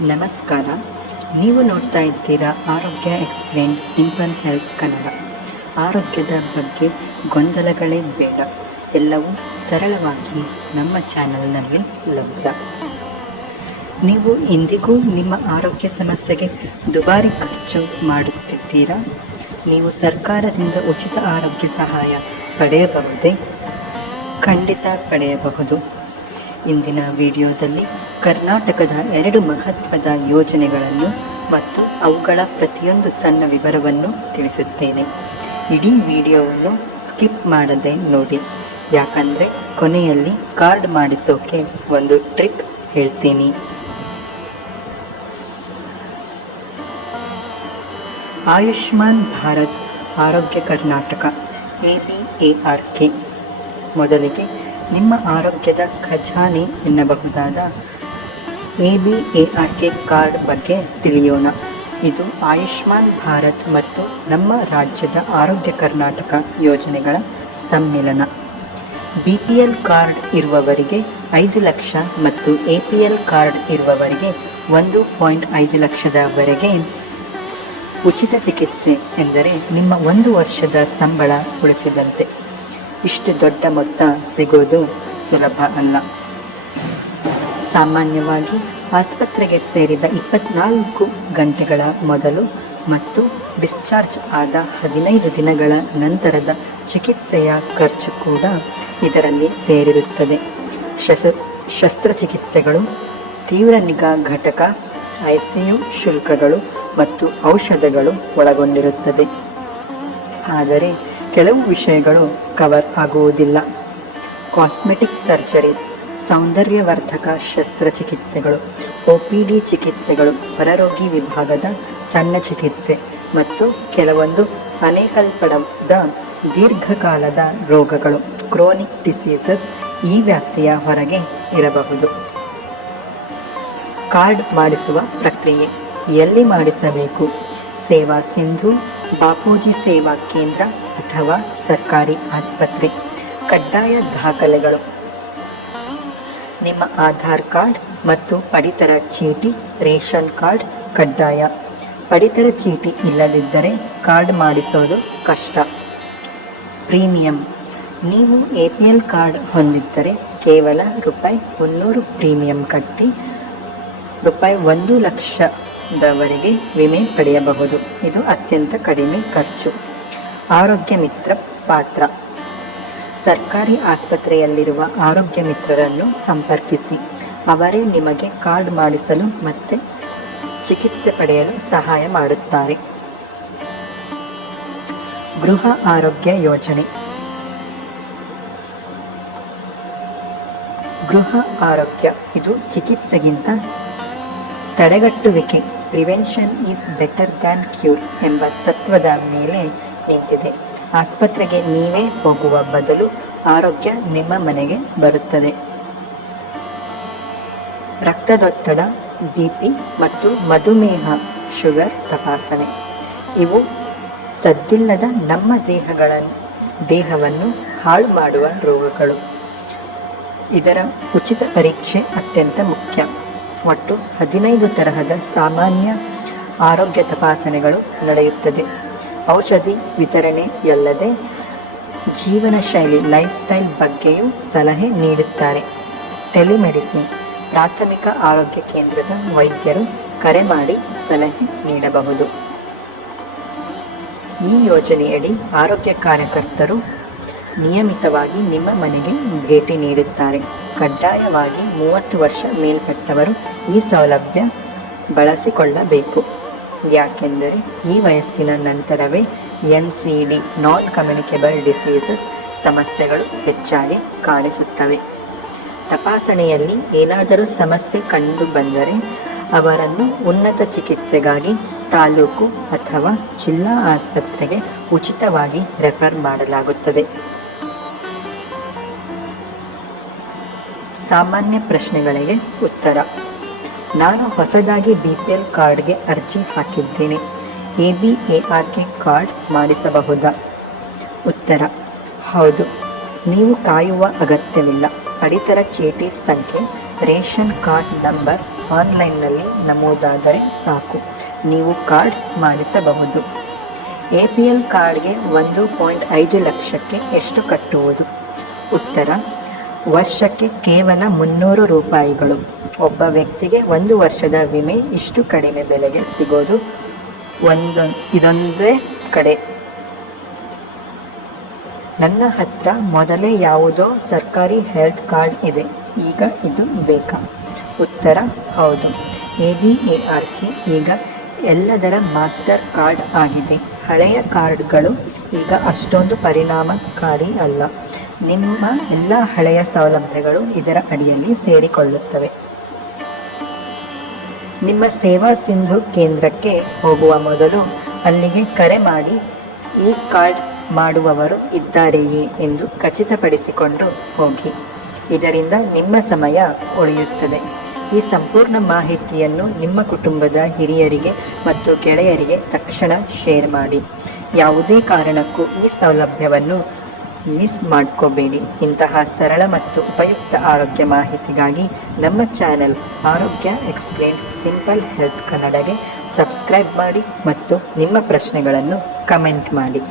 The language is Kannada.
ನಮಸ್ಕಾರ. ನೀವು ನೋಡ್ತಾ ಇದ್ದೀರಾ ಆರೋಗ್ಯ ಎಕ್ಸ್ಪ್ಲೇನ್ ಸಿಂಪಲ್ ಹೆಲ್ತ್ ಕನ್ನಡ. ಆರೋಗ್ಯದ ಬಗ್ಗೆ ಗೊಂದಲಗಳೇ ಬೇಡ. ಎಲ್ಲವೂ ಸರಳವಾಗಿ ನಮ್ಮ ಚಾನಲ್ನಲ್ಲಿ ಲಭ್ಯ. ನೀವು ಇಂದಿಗೂ ನಿಮ್ಮ ಆರೋಗ್ಯ ಸಮಸ್ಯೆಗೆ ದುಬಾರಿ ಖರ್ಚು ಮಾಡುತ್ತಿದ್ದೀರಾ? ನೀವು ಸರ್ಕಾರದಿಂದ ಉಚಿತ ಆರೋಗ್ಯ ಸಹಾಯ ಪಡೆಯಬಹುದೇ? ಖಂಡಿತ ಪಡೆಯಬಹುದು. ಇಂದಿನ ವಿಡಿಯೋದಲ್ಲಿ ಕರ್ನಾಟಕದ ಎರಡು ಮಹತ್ವದ ಯೋಜನೆಗಳನ್ನು ಮತ್ತು ಅವುಗಳ ಪ್ರತಿಯೊಂದು ಸಣ್ಣ ವಿವರವನ್ನು ತಿಳಿಸುತ್ತೇನೆ. ಇಡೀ ವಿಡಿಯೋವನ್ನು ಸ್ಕಿಪ್ ಮಾಡದೆ ನೋಡಿ. ಯಾಕಂದರೆ ಕೊನೆಯಲ್ಲಿ ಕಾರ್ಡ್ ಮಾಡಿಸೋಕೆ ಒಂದು ಟ್ರಿಕ್ ಹೇಳ್ತೀನಿ. Ayushman Bharat, Arogya Karnataka, A P A R K. ಮೊದಲಿಗೆ ನಿಮ್ಮ ಆರೋಗ್ಯದ ಖಜಾನೆ ಎನ್ನಬಹುದಾದ A B A R K card ಬಗ್ಗೆ ತಿಳಿಯೋಣ. ಇದು ಆಯುಷ್ಮಾನ್ ಭಾರತ್ ಮತ್ತು ನಮ್ಮ ರಾಜ್ಯದ ಆರೋಗ್ಯ ಕರ್ನಾಟಕ ಯೋಜನೆಗಳ ಸಮ್ಮಿಲನ ಬಿ ಪಿ ಎಲ್ ಕಾರ್ಡ್ ಇರುವವರಿಗೆ ಐದು ಲಕ್ಷ ಮತ್ತು ಎ ಪಿ ಎಲ್ ಕಾರ್ಡ್ ಇರುವವರಿಗೆ ಒಂದು ಪಾಯಿಂಟ್ ಐದು ಲಕ್ಷದವರೆಗೆ ಉಚಿತ ಚಿಕಿತ್ಸೆ ಎಂದರೆ ನಿಮ್ಮ ಒಂದು ವರ್ಷದ ಸಂಬಳ ಉಳಿಸಿದಂತೆ. ಇಷ್ಟು ದೊಡ್ಡ ಮೊತ್ತ ಸಿಗೋದು ಸುಲಭ ಅಲ್ಲ. ಸಾಮಾನ್ಯವಾಗಿ ಆಸ್ಪತ್ರೆಗೆ ಸೇರಿದ ಇಪ್ಪತ್ನಾಲ್ಕು ಗಂಟೆಗಳ ಮೊದಲು ಮತ್ತು ಡಿಸ್ಚಾರ್ಜ್ ಆದ ಹದಿನೈದು ದಿನಗಳ ನಂತರದ ಚಿಕಿತ್ಸೆಯ ಖರ್ಚು ಕೂಡ ಇದರಲ್ಲಿ ಸೇರಿರುತ್ತದೆ. ಶಸ ಶಸ್ತ್ರಚಿಕಿತ್ಸೆಗಳು, ತೀವ್ರ ನಿಗಾ ಘಟಕ ಐ ಸಿ ಯು ಶುಲ್ಕಗಳು ಮತ್ತು ಔಷಧಗಳು ಒಳಗೊಂಡಿರುತ್ತದೆ. ಆದರೆ ಕೆಲವು ವಿಷಯಗಳು ಕವರ್ ಆಗುವುದಿಲ್ಲ. ಕಾಸ್ಮೆಟಿಕ್ ಸರ್ಜರೀಸ್, ಸೌಂದರ್ಯವರ್ಧಕ ಶಸ್ತ್ರಚಿಕಿತ್ಸೆಗಳು, ಒ ಪಿ ಡಿ ಚಿಕಿತ್ಸೆಗಳು, ಹೊರರೋಗಿ ವಿಭಾಗದ ಸಣ್ಣ ಚಿಕಿತ್ಸೆ ಮತ್ತು ಕೆಲವೊಂದು ಅನೇಕಲ್ಪಡದ ದೀರ್ಘಕಾಲದ ರೋಗಗಳು, ಕ್ರೋನಿಕ್ ಡಿಸೀಸಸ್ ಈ ವ್ಯಾಪ್ತಿಯ ಹೊರಗೆ ಇರಬಹುದು. ಕಾರ್ಡ್ ಮಾಡಿಸುವ ಪ್ರಕ್ರಿಯೆ, ಎಲ್ಲಿ ಮಾಡಿಸಬೇಕು? ಸೇವಾ ಸಿಂಧು ಬಾಪೂಜಿ ಸೇವಾ ಕೇಂದ್ರ ಅಥವಾ ಸರ್ಕಾರಿ ಆಸ್ಪತ್ರೆ. ಕಡ್ಡಾಯ ದಾಖಲೆಗಳು. ನಿಮ್ಮ ಆಧಾರ್ ಕಾರ್ಡ್ ಮತ್ತು ಪಡಿತರ ಚೀಟಿ, ರೇಷನ್ ಕಾರ್ಡ್ ಕಡ್ಡಾಯ. ಪಡಿತರ ಚೀಟಿ ಇಲ್ಲದಿದ್ದರೆ ಕಾರ್ಡ್ ಮಾಡಿಸೋದು ಕಷ್ಟ. ಪ್ರೀಮಿಯಂ. ನೀವು ಎ ಪಿ ಎಲ್ ಕಾರ್ಡ್ ಹೊಂದಿದ್ದರೆ ಕೇವಲ ರೂಪಾಯಿ ಮುನ್ನೂರು ಪ್ರೀಮಿಯಂ ಕಟ್ಟಿ ರೂಪಾಯಿ ಒಂದು ಲಕ್ಷದವರೆಗೆ ವಿಮೆ ಪಡೆಯಬಹುದು. ಇದು ಅತ್ಯಂತ ಕಡಿಮೆ ಖರ್ಚು. ಆರೋಗ್ಯ ಮಿತ್ರ ಪಾತ್ರ. ಸರ್ಕಾರಿ ಆಸ್ಪತ್ರೆಯಲ್ಲಿರುವ ಆರೋಗ್ಯ ಮಿತ್ರರನ್ನು ಸಂಪರ್ಕಿಸಿ. ಅವರೇ ನಿಮಗೆ ಕಾರ್ಡ್ ಮಾಡಿಸಲು ಮತ್ತು ಚಿಕಿತ್ಸೆ ಪಡೆಯಲು ಸಹಾಯ ಮಾಡುತ್ತಾರೆ. ಗೃಹ ಆರೋಗ್ಯ ಯೋಜನೆ. ಗೃಹ ಆರೋಗ್ಯ, ಇದು ಚಿಕಿತ್ಸೆಗಿಂತ ತಡೆಗಟ್ಟುವಿಕೆ. Prevention is better than cure ಎಂಬ ತತ್ವದ ಮೇಲೆ ನಿಂತಿದೆ. ಆಸ್ಪತ್ರೆಗೆ ನೀವೇ ಹೋಗುವ ಬದಲು ಆರೋಗ್ಯ ನಿಮ್ಮ ಮನೆಗೆ ಬರುತ್ತದೆ. ರಕ್ತದೊತ್ತಡ ಬಿ ಪಿ ಮತ್ತು ಮಧುಮೇಹ, ಶುಗರ್ ತಪಾಸಣೆ. ಇವು ಸದ್ದಿಲ್ಲದ ನಮ್ಮ ದೇಹಗಳ ದೇಹವನ್ನು ಹಾಳು ಮಾಡುವ ರೋಗಗಳು. ಇದರ ಉಚಿತ ಪರೀಕ್ಷೆ ಅತ್ಯಂತ ಮುಖ್ಯ. ಒಟ್ಟು ಹದಿನೈದು ತರಹದ ಸಾಮಾನ್ಯ ಆರೋಗ್ಯ ತಪಾಸಣೆಗಳು ನಡೆಯುತ್ತದೆ. ಔಷಧಿ ವಿತರಣೆಯಲ್ಲದೆ ಜೀವನ ಶೈಲಿ, ಲೈಫ್ ಸ್ಟೈಲ್ ಬಗ್ಗೆಯೂ ಸಲಹೆ ನೀಡುತ್ತಾರೆ. ಟೆಲಿಮೆಡಿಸಿನ್, ಪ್ರಾಥಮಿಕ ಆರೋಗ್ಯ ಕೇಂದ್ರದ ವೈದ್ಯರು ಕರೆ ಮಾಡಿ ಸಲಹೆ ನೀಡಬಹುದು. ಈ ಯೋಜನೆಯಡಿ ಆರೋಗ್ಯ ಕಾರ್ಯಕರ್ತರು ನಿಯಮಿತವಾಗಿ ನಿಮ್ಮ ಮನೆಗೆ ಭೇಟಿ ನೀಡುತ್ತಾರೆ. ಕಡ್ಡಾಯವಾಗಿ ಮೂವತ್ತು ವರ್ಷ ಮೇಲ್ಪಟ್ಟವರು ಈ ಸೌಲಭ್ಯ ಬಳಸಿಕೊಳ್ಳಬೇಕು. ಯಾಕೆಂದರೆ ಈ ವಯಸ್ಸಿನ ನಂತರವೇ N C D non communicable diseases ಸಮಸ್ಯೆಗಳು ಹೆಚ್ಚಾಗಿ ಕಾಣಿಸುತ್ತವೆ. ತಪಾಸಣೆಯಲ್ಲಿ ಏನಾದರೂ ಸಮಸ್ಯೆ ಕಂಡು ಬಂದರೆ ಅವರನ್ನು ಉನ್ನತ ಚಿಕಿತ್ಸೆಗಾಗಿ ತಾಲೂಕು ಅಥವಾ ಜಿಲ್ಲಾ ಆಸ್ಪತ್ರೆಗೆ ಉಚಿತವಾಗಿ ರೆಫರ್ ಮಾಡಲಾಗುತ್ತದೆ. ಸಾಮಾನ್ಯ ಪ್ರಶ್ನೆಗಳಿಗೆ ಉತ್ತರ. ನಾನು ಹೊಸದಾಗಿ ಬಿ ಪಿ ಎಲ್ ಕಾರ್ಡ್ಗೆ ಅರ್ಜಿ ಹಾಕಿದ್ದೇನೆ. A B A R K card ಮಾಡಿಸಬಹುದಾ? ಉತ್ತರ. ಹೌದು. ನೀವು ಕಾಯುವ ಅಗತ್ಯವಿಲ್ಲ. ಪಡಿತರ ಚೀಟಿ ಸಂಖ್ಯೆ, ರೇಷನ್ ಕಾರ್ಡ್ ನಂಬರ್ ಆನ್ಲೈನ್ನಲ್ಲಿ ನಮೂದಾದರೆ ಸಾಕು. ನೀವು ಕಾರ್ಡ್ ಮಾಡಿಸಬಹುದು. ಎ ಪಿ ಎಲ್ ಕಾರ್ಡ್ಗೆ ಒಂದು ಪಾಯಿಂಟ್ ಐದು ಲಕ್ಷಕ್ಕೆ ಎಷ್ಟು ಕಟ್ಟುವುದು? ಉತ್ತರ. ವರ್ಷಕ್ಕೆ ಕೇವಲ ಮುನ್ನೂರು ರೂಪಾಯಿಗಳು. ಒಬ್ಬ ವ್ಯಕ್ತಿಗೆ ಒಂದು ವರ್ಷದ ವಿಮೆ ಇಷ್ಟು ಕಡಿಮೆ ಬೆಲೆಗೆ ಸಿಗೋದು ಒಂದು, ಇದೊಂದೇ ಕಡೆ. ನನ್ನ ಹತ್ರ ಮೊದಲೇ ಯಾವುದೋ ಸರ್ಕಾರಿ ಹೆಲ್ತ್ ಕಾರ್ಡ್ ಇದೆ. ಈಗ ಇದು ಬೇಕಾ? ಉತ್ತರ, ಹೌದು. A B A R K ಈಗ ಎಲ್ಲದರ ಮಾಸ್ಟರ್ ಕಾರ್ಡ್ ಆಗಿದೆ. ಹಳೆಯ ಕಾರ್ಡ್ಗಳು ಈಗ ಅಷ್ಟೊಂದು ಪರಿಣಾಮಕಾರಿ ಅಲ್ಲ. ನಿಮ್ಮ ಎಲ್ಲ ಹಳೆಯ ಸೌಲಭ್ಯಗಳು ಇದರ ಅಡಿಯಲ್ಲಿ ಸೇರಿಕೊಳ್ಳುತ್ತವೆ. ನಿಮ್ಮ ಸೇವಾ ಸಿಂಧು ಕೇಂದ್ರಕ್ಕೆ ಹೋಗುವ ಮೊದಲು ಅಲ್ಲಿಗೆ ಕರೆ ಮಾಡಿ ಈ ಕಾರ್ಡ್ ಮಾಡುವವರು ಇದ್ದಾರೆಯೇ ಎಂದು ಖಚಿತಪಡಿಸಿಕೊಂಡು ಹೋಗಿ. ಇದರಿಂದ ನಿಮ್ಮ ಸಮಯ ಉಳಿಯುತ್ತದೆ. ಈ ಸಂಪೂರ್ಣ ಮಾಹಿತಿಯನ್ನು ನಿಮ್ಮ ಕುಟುಂಬದ ಹಿರಿಯರಿಗೆ ಮತ್ತು ಗೆಳೆಯರಿಗೆ ತಕ್ಷಣ ಶೇರ್ ಮಾಡಿ. ಯಾವುದೇ ಕಾರಣಕ್ಕೂ ಈ ಸೌಲಭ್ಯವನ್ನು ಮಿಸ್ ಮಾಡ್ಕೋಬೇಡಿ. ಇಂತಹ ಸರಳ ಮತ್ತು ಉಪಯುಕ್ತ ಆರೋಗ್ಯ ಮಾಹಿತಿಗಾಗಿ ನಮ್ಮ channel Arogya explain simple health ಕನ್ನಡಗೆ subscribe ಮಾಡಿ ಮತ್ತು ನಿಮ್ಮ ಪ್ರಶ್ನೆಗಳನ್ನು ಕಮೆಂಟ್ ಮಾಡಿ.